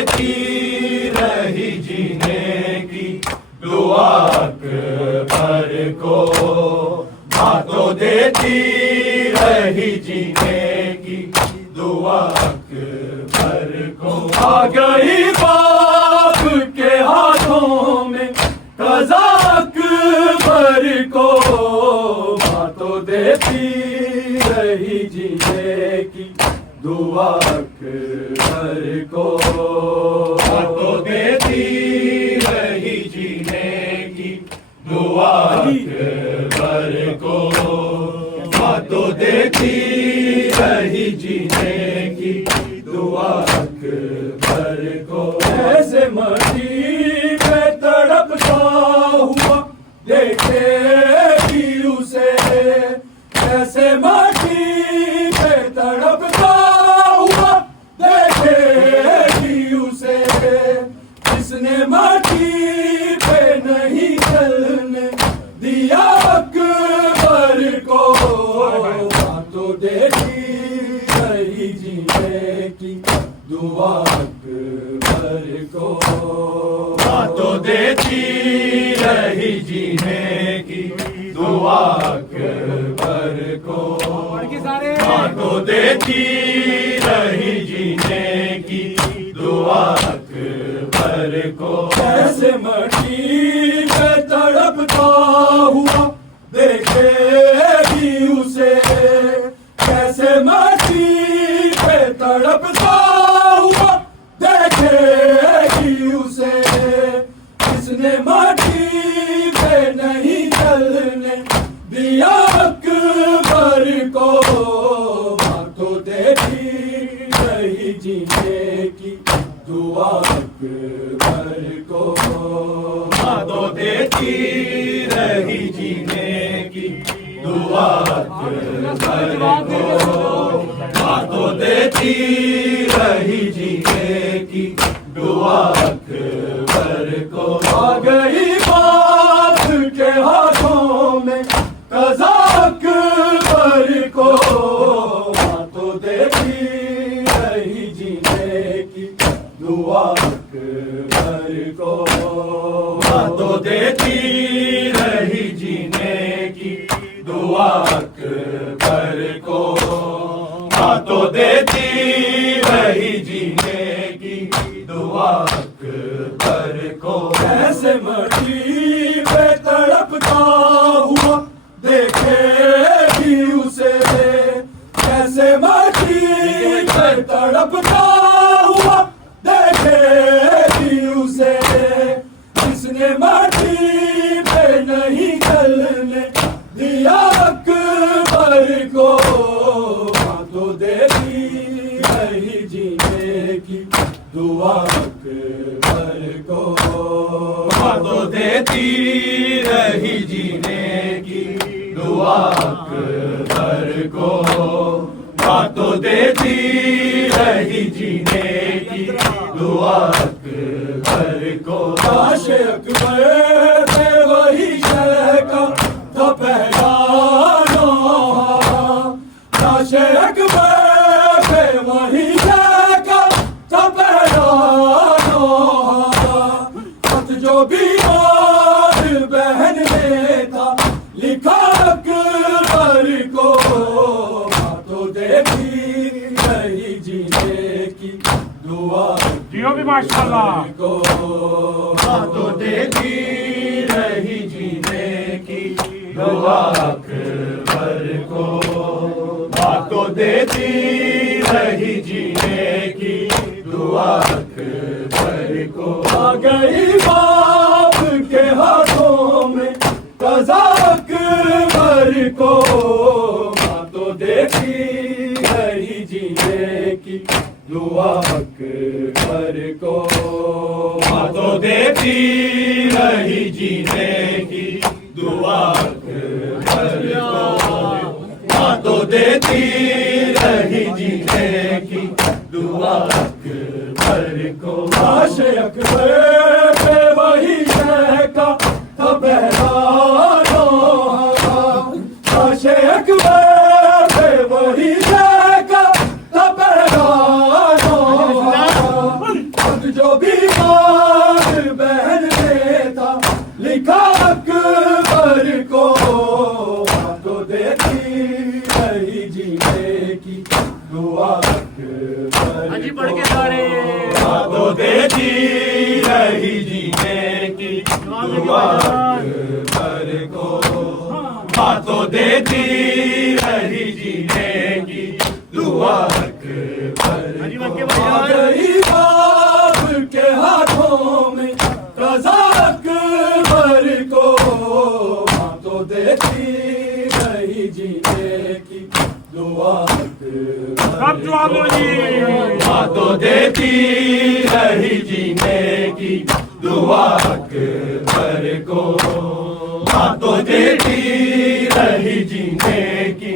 देती रही जीने की दुआ अकबर को, माँ तो देती रही जीने की दुआ अकबर को। आ गई बाप के हाथों में कज़ा अकबर को, माँ तो देती रही जीने की दुआ अकबर को, माँ तो देती रही जीने की दुआ अकबर को, माँ तो देती रही जीने की दुआ अकबर को। ऐसे मटी में तड़पता हुआ देखेगी उसे, ऐसे मटी में तड़पता हुआ देखेगी उसे, जिसने मटी पे नहीं चलने दिया अकबर को, माँ तो देती रही जीने की दुआ अकबर को, माँ तो देती रही जीने की दुआ अकबर को, माँ तो देती रही जीने की दुआ अकबर को। ऐसे मटी पे तड़पता हुआ देखेगी उसे, कैसे मटी पे तड़पता हुआ देखेगी उसे, जिसने मटी पे नहीं चलने दिया अकबर को, माँ तो देती रही जीने की दुआ अकबर को, माँ तो देती रही जीने की दुआ अकबर को, माँ तो देती रही जीने की दुआ अकबर को। आ गई बाप के हाथों में कज़ा अकबर को, माँ तो देती रही जीने की दुआ अकबर को, माँ तो देती रही जीने की दुआ अकबर को, माँ तो देती रही जीने की दुआ अकबर को। ऐसे मटी पे तड़पता हुआ देखेगी उसे, कैसे मटी पे तड़पता हुआ देखेगी उसे, जिसने मटी पे नहीं चलने दिया अकबर को, माँ तो देती रही जीने की दुआ अकबर को, माँ तो देती रही जीने की दुआ अकबर को, माँ तो देती रही जीने की दुआ अकबर को। काश अकबर पे वही शह का था पहला नौहा, काश अकबर पे वही शह का था पहला नौहा, खत जो बीमार बहन ने था लिखा अकबर को, माँ तो देती रही जीने की दुआ अकबर को, माँ तो देती रही जीने की दुआ अकबर को, माँ तो देती रही जीने की दुआ अकबर को। आ गई बाप के हाथों में कज़ा अकबर को, माँ तो देती रही जीने की दुआ अकबर को, माँ तो देती रही जीने की दुआ अकबर को, माँ तो देती रही जीने की दुआ अकबर को। काश अकबर पे वही शह का था पहला नौहा, काश अकबर पे वही शह का था पहला नौहा, जो भी मार बहन देता लिखा अकबर को, तो देती रही जीने की दुआ अकबर को, तो देती रही जीने की दुआ अकबर को, तो देती रही जीने की दुआ अकबर को। आ गई बाप के हाथों में रज़ा अकबर को, तो देती रही जीने की दुआ अकबर को, तो देती रही जीने की दुआ अकबर को, तो देती रही जीने की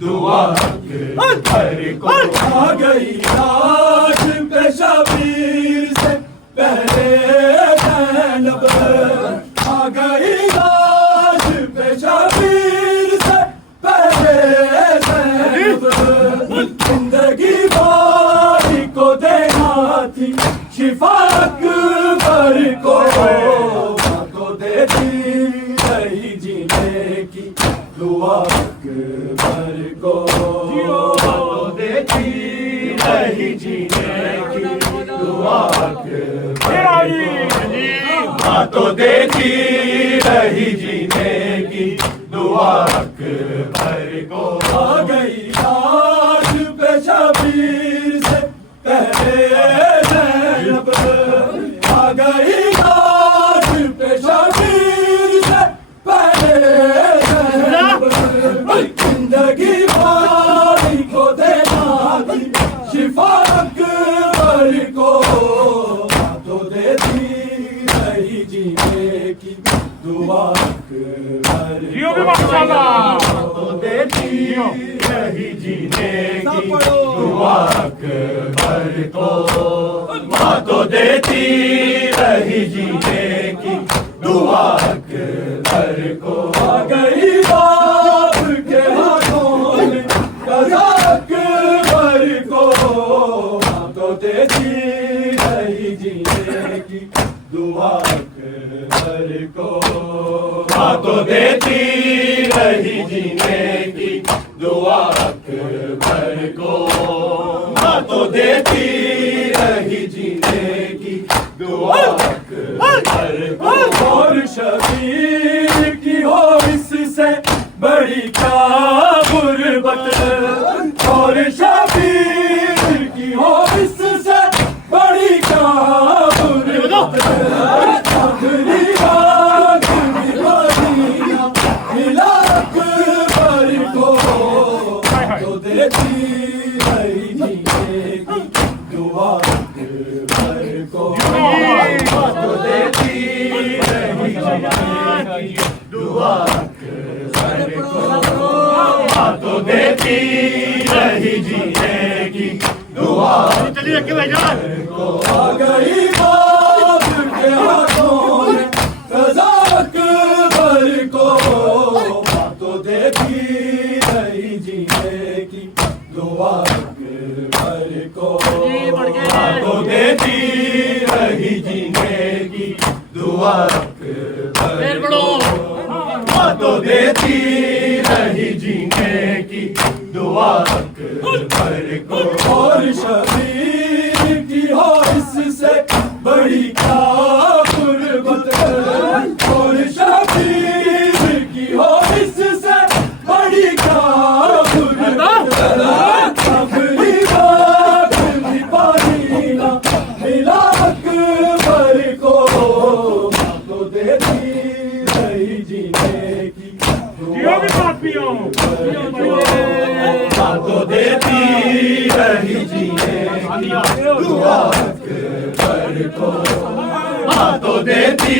दुआ अकबर को। आ गई लाश पे शबीर से पहले ज़ैनब, आ गई लाश पे शबीर से पहले ज़ैनब, जिंदगी बारी को देना थी शिफा अकबर को, तो देती रही जीने की दुआ अकबर को, तो देती रही जीने की दुआ अकबर को, तो देती रही जीने की दुआ अकबर को। आ गई लाश पे शबीर से पहले ज़ैनब, आ गई लाश पे शबीर से पहले ज़ैनब, जिंदगी बारी को देना थी शिफा अकबर को, तो देती रही जीने की दुआ अकबर को, तो देती रही जीने की दुआ अकबर को, तो देती रही जीने की दुआ अकबर को। आ गई बाप के हाथों में रज़ा अकबर को, तो देती रही जीने की दुआ अकबर को, तो देती रही जीने की दुआ अकबर को, तो देती रही जीने की दुआ अकबर को। और शबीर की हो इससे बड़ी क्या गुर्बत, और शबीर की हो इससे बड़ी क्या गुर्बत, आखिरी बात मदीना मिला अकबर को, तो देती रही जीने की दुआ अकबर को, तो देती रही जीने की दुआ अकबर को, तो देती रही जीने की दुआ अकबर को। आ गई बाप के हाथों में रज़ा अकबर को, तो देती रही जीने की दुआ अकबर को, तो देती रही जीने की दुआ अकबर को, तो देती रही जीने की दुआ अकबर को। और शबीर की हो इससे बड़ी क्या गुर्बत, और शबीर की हो इससे बड़ी क्या गुर्बत, आखिरी बात मदीना मिला अकबर को, तो देती रही जीने की दुआ तो देती रही जीने की दुआ अकबर को, तो देती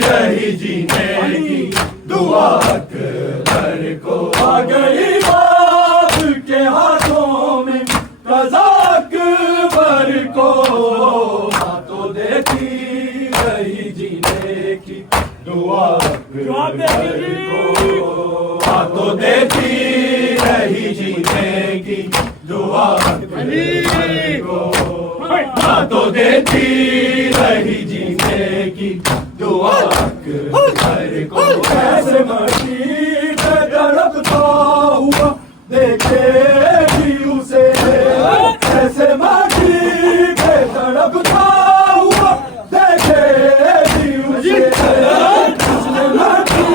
रही जीने की दुआ अकबर को। आ गई बाप के हाथों में रज़ा अकबर को, तो देती रही जीने की दुआ अकबर को, तो देती रही जीने की दुआ अकबर को, तो देती देती रही जीने की दुआ अकबर को। कैसे मची पे तड़पता हुआ देखे भी उसे, कैसे मची पे तड़पता हुआ देखे भी उसे, उसने मची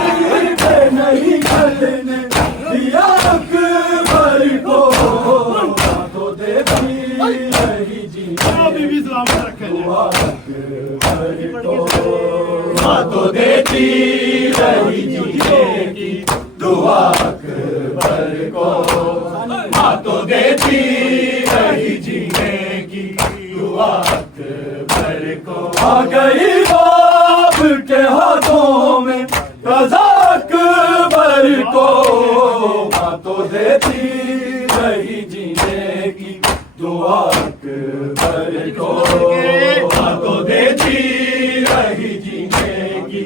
पे नहीं करने दिया अकबर को। तो देती रही जीने दुआ अकबर को। माँ तो देती रही जीने की दुआ अकबर को। माँ तो देती रही जीने की दुआ अकबर को। आ गई बाप के हाथों में रज़ा अकबर को। माँ तो देती रही जीने की दुआ अकबर को। माँ तो देती रही जीने की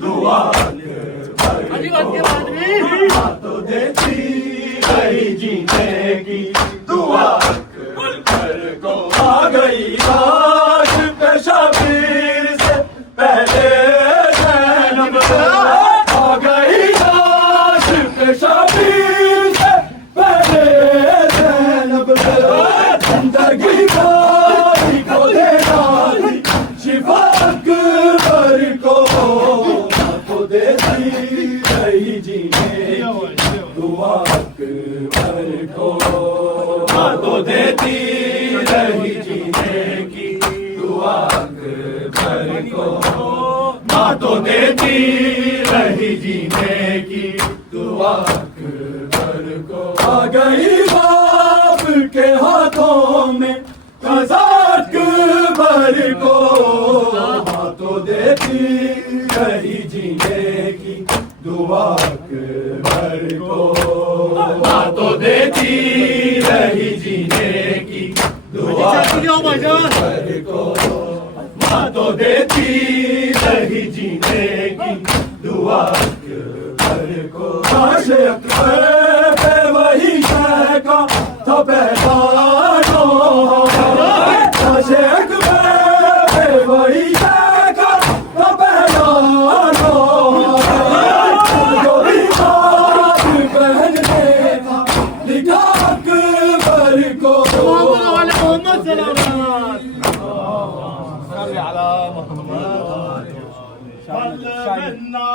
दुआ अकबर को। माँ तो देती रही जीने की दुआ अकबर को। आ गई लाश पे शबीर से पहले ज़ैनब, आ गई लाश पे शबीर से पहले ज़ैनब। जिंदगी भाई को देना शिफा अकबर को। माँ तो देती रही जीने दुआ अकबर को। माँ तो देती रही जीने की दुआ अकबर को। माँ तो देती रही जीने की दुआ अकबर को। आ गई बाप के हाथों में रज़ा अकबर को। माँ तो देती रही जीने की दुआ अकबर को। माँ तो देती रही जीने की दुआ अकबर को। माँ तो देती रही जीने की दुआ अकबर को। काश अकबर